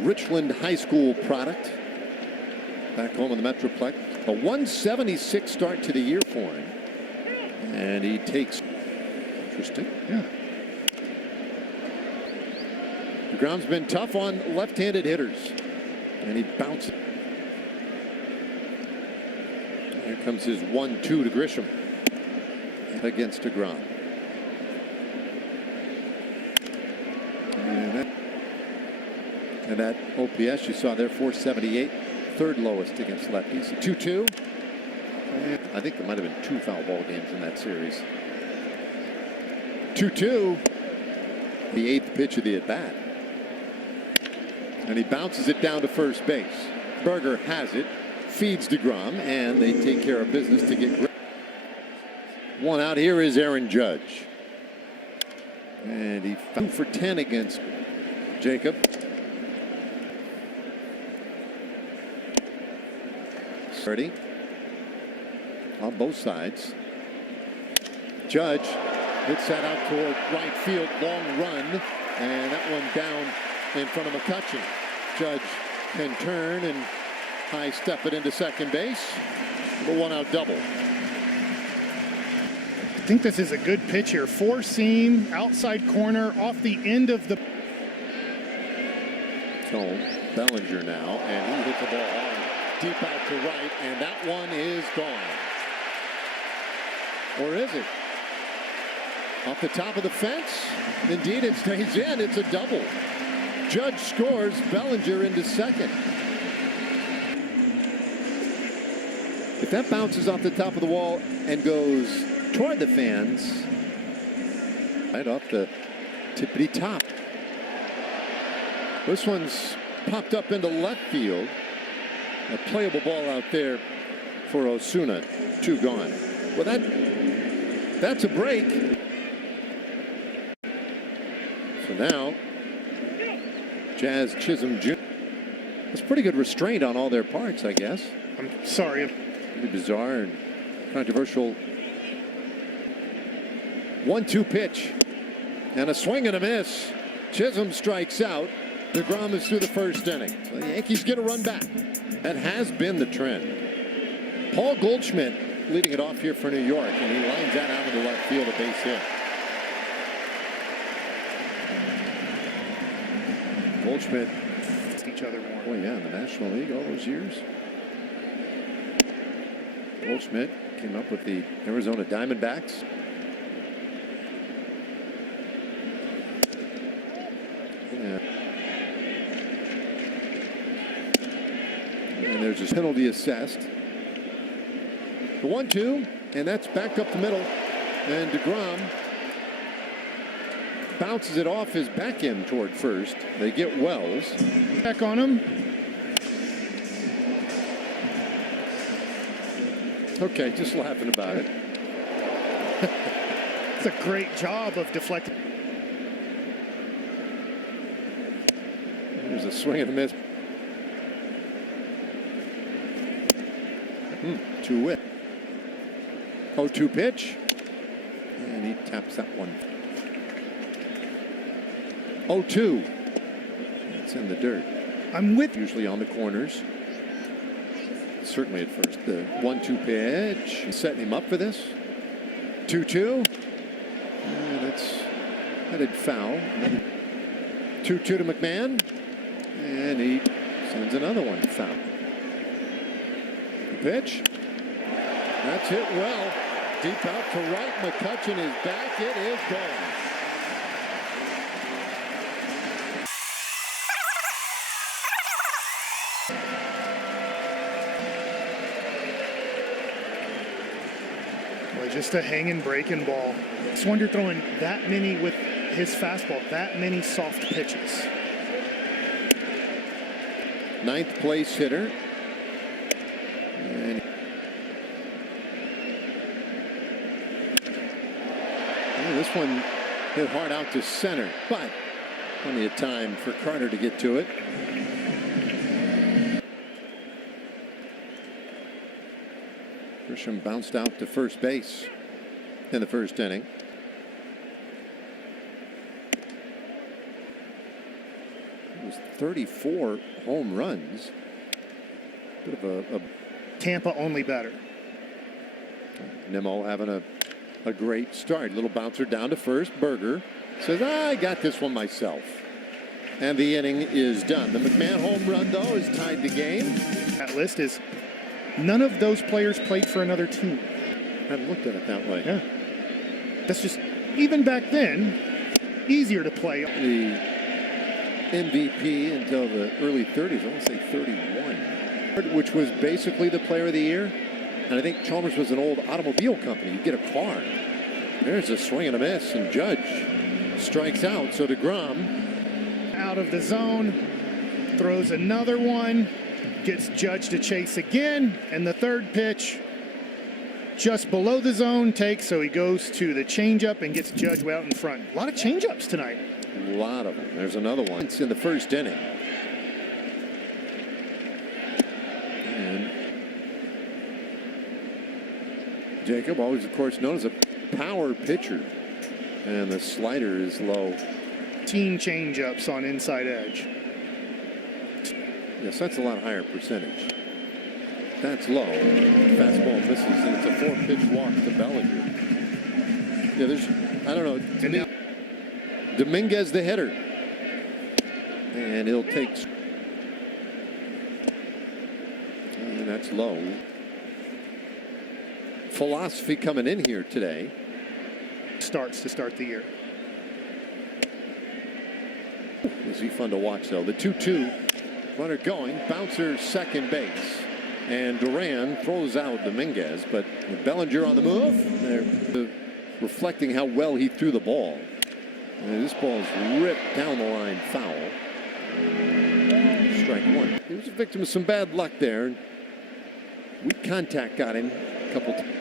Richland High School product. Back home in the Metroplex. A 176 start to the year for him. And he takes. Interesting. Yeah. deGrom's been tough on left-handed hitters. And he bounces. Here comes his 1-2 to Grisham against deGrom. And that OPS you saw there, 478, third lowest against lefties. 2-2. I think there might have been 2 foul ball games in that series. 2-2. The 8th pitch of the at-bat. And he bounces it down to first base. Berger has it, feeds deGrom, and they take care of business to get one out. Here is Aaron Judge. And he 2 for 10 against Jacob. Ready on both sides. Judge hits that out toward right field, long run, and that one down in front of McCutcheon. Judge can turn and high step it into second base. The 1-out double. I think this is a good pitch here. 4-seam, outside corner, off the end of the. So Bellinger now, and he hits the ball hard. Deep out to right, and that one is gone. Or is it? Off the top of the fence? Indeed, it stays in. It's a double. Judge scores, Bellinger into second. If that bounces off the top of the wall and goes toward the fans, right off the tippity top. This one's popped up into left field. A playable ball out there for Osuna. 2 gone. Well, that's a break. So now, Jazz Chisholm Jr. That's pretty good restraint on all their parts, I guess. I'm sorry. Pretty bizarre and controversial. 1-2 pitch. And a swing and a miss. Chisholm strikes out. deGrom is through the first inning. So the Yankees get a run back. That has been the trend. Paul Goldschmidt leading it off here for New York, and he lines that out into left field, a base hit. Goldschmidt. Each other more. Oh yeah, in the National League all those years. Goldschmidt came up with the Arizona Diamondbacks. Yeah. And there's his penalty assessed. The 1-2, and that's back up the middle. And deGrom bounces it off his back end toward first. They get Wells. Back on him. Okay, just laughing about it. It's a great job of deflecting. There's a swing and a miss. 2-whip. 0-2 pitch. And he taps that one. 0-2. It's in the dirt. I'm with. Usually on the corners. Certainly at first. The 1-2 pitch. Setting him up for this. 2-2. And that's headed foul. 2-2 to McMahon. And he sends another one foul. The pitch. That's hit well. Deep out to right. McCutcheon is back. It is gone. Boy, just a hanging breaking ball. It's wonder throwing that many with his fastball, that many soft pitches. 9th place hitter. And this one hit hard out to center, but plenty of time for Carter to get to it. Grisham bounced out to first base in the first inning. was 34 home runs. Bit of a Tampa only better. Nimmo having a great start. Little bouncer down to first. Berger says, I got this one myself. And the inning is done. The McMahon home run, though, is tied the game. That list is none of those players played for another team. I haven't looked at it that way. Yeah. That's just, even back then, easier to play. The MVP until the early 30s, I want to say 31, which was basically the player of the year. And I think Chalmers was an old automobile company. You get a car. There's a swing and a miss, and Judge strikes out. So deGrom out of the zone, throws another one, gets Judge to chase again, and the third pitch just below the zone takes, so he goes to the changeup and gets Judge out in front. A lot of changeups tonight. A lot of them. There's another one. It's in the first inning. And Jacob, always, of course, known as a power pitcher. And the slider is low. 18 changeups on inside edge. Yes, that's a lot higher percentage. That's low. Fastball misses, and it's a 4-pitch walk to Bellinger. Yeah, there's, I don't know. To me, Dominguez the hitter. And he'll take. And that's low. Philosophy coming in here today. Starts to start the year. Is he fun to watch, though? The 2-2. Runner going. Bouncer second base. And Duran throws out Dominguez, but Bellinger on the move. They're reflecting how well he threw the ball. And this ball is ripped down the line, foul. Strike one. He was a victim of some bad luck there. Weak contact got him a couple times.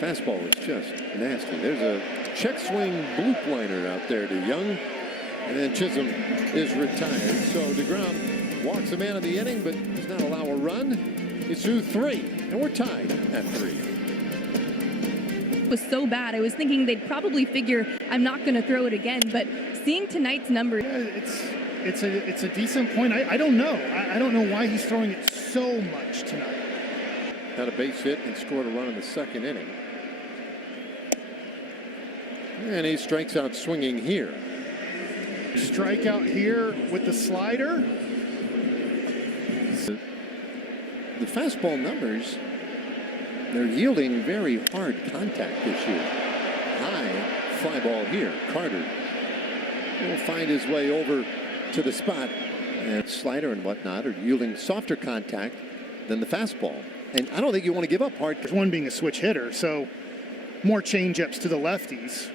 Fastball was just nasty. There's a check swing bloop liner out there to Young. And then Chisholm is retired. So deGrom walks a man in the inning, but does not allow a run. It's through 3, and we're tied at 3. It was so bad. I was thinking they'd probably figure I'm not going to throw it again, but seeing tonight's number. Yeah, it's a decent point. I don't know. I don't know why he's throwing it so much tonight. Had a base hit and scored a run in the second inning. And he strikes out swinging here. Strikeout here with the slider. The fastball numbers, they're yielding very hard contact this year. High fly ball here. Carter will find his way over to the spot. And slider and whatnot are yielding softer contact than the fastball. And I don't think you want to give up hard. There's one being a switch hitter, so more changeups to the lefties.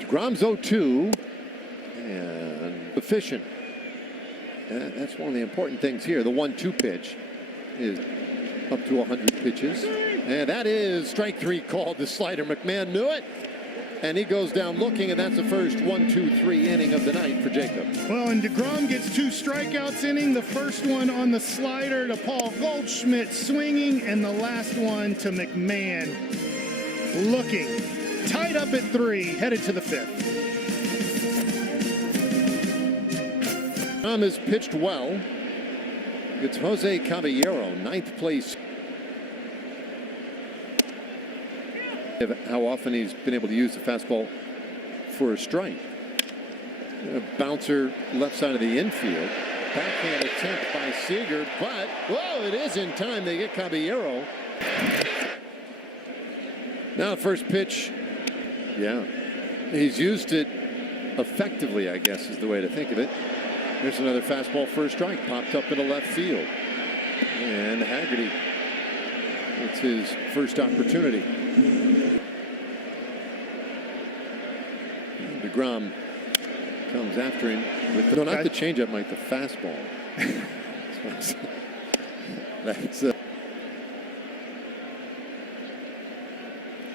deGrom's 0-2 and efficient. That's one of the important things here. The 1-2 pitch is up to 100 pitches. And that is strike 3 called. The slider. McMahon knew it. And he goes down looking, and that's the first 1-2-3 inning of the night for Jacob. Well, and deGrom gets 2 strikeouts inning. The first one on the slider to Paul Goldschmidt swinging, and the last one to McMahon looking. Tied up at 3, headed to the 5th. Tom has pitched well. It's Jose Caballero, 9th place. How often he's been able to use the fastball for a strike. A bouncer left side of the infield. Backhand attempt by Seager, but, whoa, it is in time. They get Caballero. Now the first pitch. Yeah, he's used it effectively, I guess, is the way to think of it. There's another fastball for a strike, popped up into left field. And Haggerty, it's his first opportunity. deGrom comes after him with no, not the changeup, Mike, the fastball. That's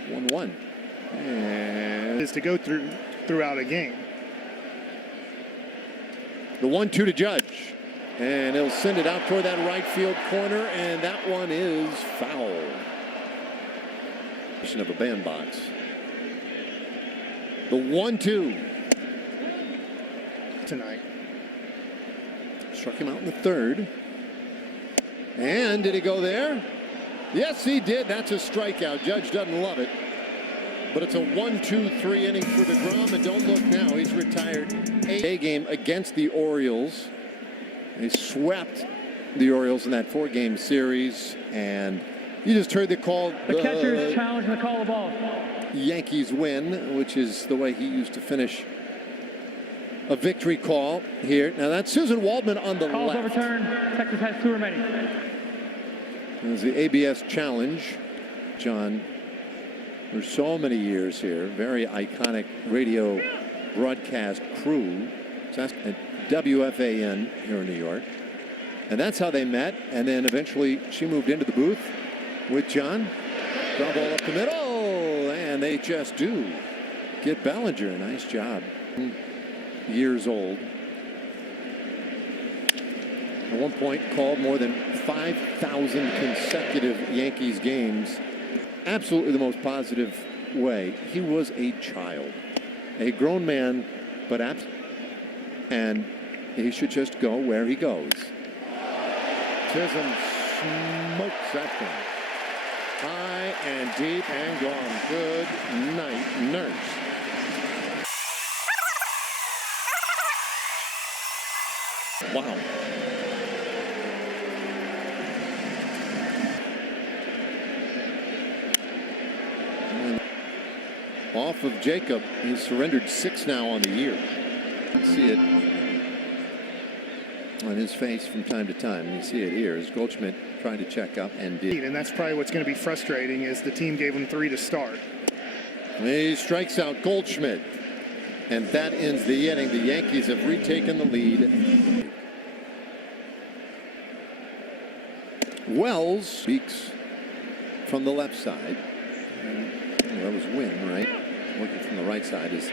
1-1. And is to go throughout a game. The 1-2 to Judge, and he'll send it out toward that right field corner, and that one is foul. Of a bandbox. The 1-2. tonight. Struck him out in the third. And did he go there? Yes, he did. That's a strikeout. Judge doesn't love it. But it's a 1-2-3 inning for deGrom, and don't look now, he's retired. A game against the Orioles. They swept the Orioles in that 4-game series, and you just heard the call. The catcher is challenging the call of ball. Yankees win, which is the way he used to finish a victory call here. Now that's Susan Waldman on the Call's left. overturned. Texas has 2 remaining. It was the ABS challenge. John, for so many years here, very iconic radio broadcast crew. That's at WFAN here in New York. And that's how they met. And then eventually she moved into the booth with John. Ground ball up the middle. And they just do get Bellinger. Nice job. Years old. At one point called more than 5,000 consecutive Yankees games. Absolutely the most positive way. He was a child, a grown man, but and he should just go where he goes. Chisholm smokes that thing. High and deep and gone. Good night, Nurse. Wow. Off of Jacob, he's surrendered 6 now on the year. You can see it on his face from time to time. And you see it here as Goldschmidt trying to check up and did. And that's probably what's going to be frustrating is the team gave him 3 to start. He strikes out Goldschmidt. And that ends the inning. The Yankees have retaken the lead. Wells speaks from the left side. Well, that was Wynn, right? Working from the right side is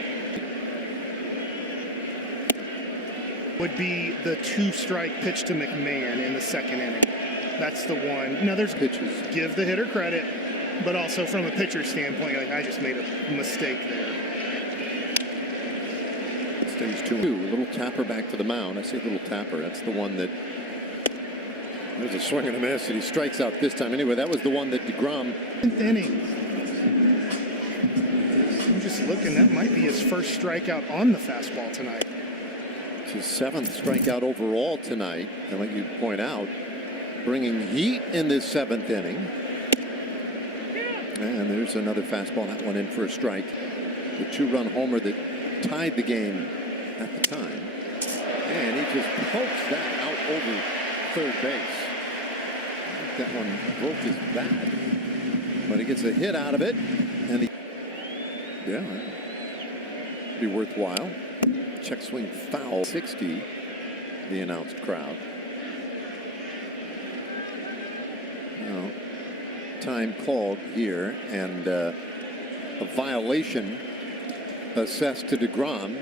would be the 2-strike pitch to McMahon in the 2nd inning. That's the one. Now there's pitches. Give the hitter credit, but also from a pitcher standpoint, like I just made a mistake there. Stage 2. A little tapper back to the mound. I say little tapper. That's the one that there's a swing and a miss, and he strikes out this time. Anyway, that was the one that deGrom. 10th inning. I'm just looking. That might be his first strikeout on the fastball tonight. It's his 7th strikeout overall tonight. And like you point out, bringing heat in this 7th inning. And there's another fastball. That one in for a strike. The 2-run homer that tied the game at the time. And he just pokes that out over third base. That one broke his bat, but he gets a hit out of it, and yeah, that'd be worthwhile. Check swing foul. 60, the announced crowd. Now, time called here, and a violation assessed to deGrom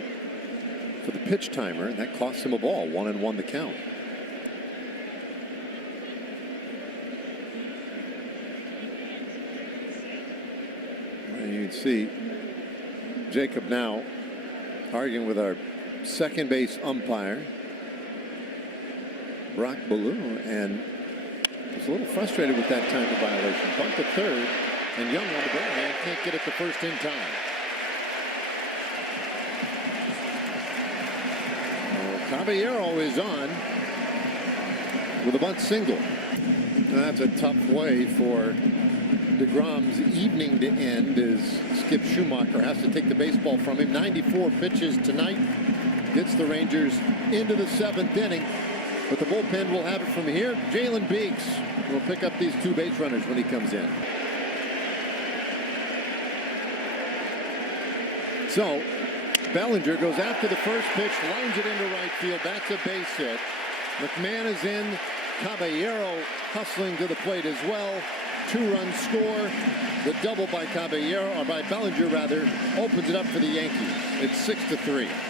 for the pitch timer, and that cost him a ball. 1-1 the count. You can see Jacob now arguing with our second base umpire, Brock Ballou, and was a little frustrated with that time of violation. Bunt to third, and Young on the backhand can't get it to first in time. Caballero is on with a bunt single. That's a tough way for deGrom's evening to end as Skip Schumacher has to take the baseball from him. 94 pitches tonight. Gets the Rangers into the 7th inning. But the bullpen will have it from here. Jalen Beeks will pick up these 2 base runners when he comes in. So Bellinger goes after the first pitch, lines it into right field. That's a base hit. McMahon is in. Caballero hustling to the plate as well. 2-run score. The double by Caballero, or by Bellinger rather, opens it up for the Yankees. It's 6-3.